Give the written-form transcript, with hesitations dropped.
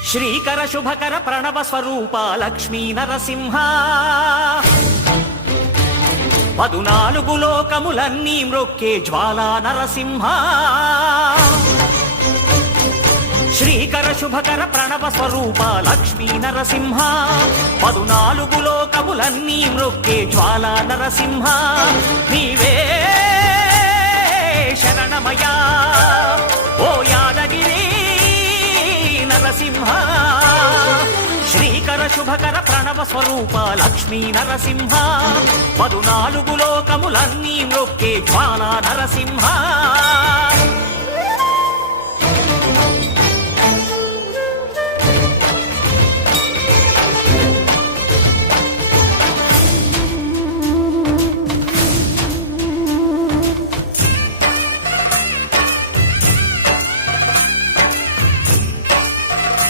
శ్రీకర శుభకర ప్రణవ స్వరూప లక్ష్మీ నరసింహ 14 లోకములన్నీ మ్రొక్కే జ్వాలా నరసింహ శ్రీకర శుభకర ప్రణవ స్వరూప లక్ష్మీ నరసింహ 14 లోకములన్నీ మ్రొక్కే జ్వాలా నరసింహ నీవే శరణమయా ఓ యాదగిరి నరసింహ శ్రీకర శుభకర ప్రణవ స్వరూప లక్ష్మీ నరసింహ 14 లోకములన్నీ మ్రొక్కే జ్వాలా నరసింహ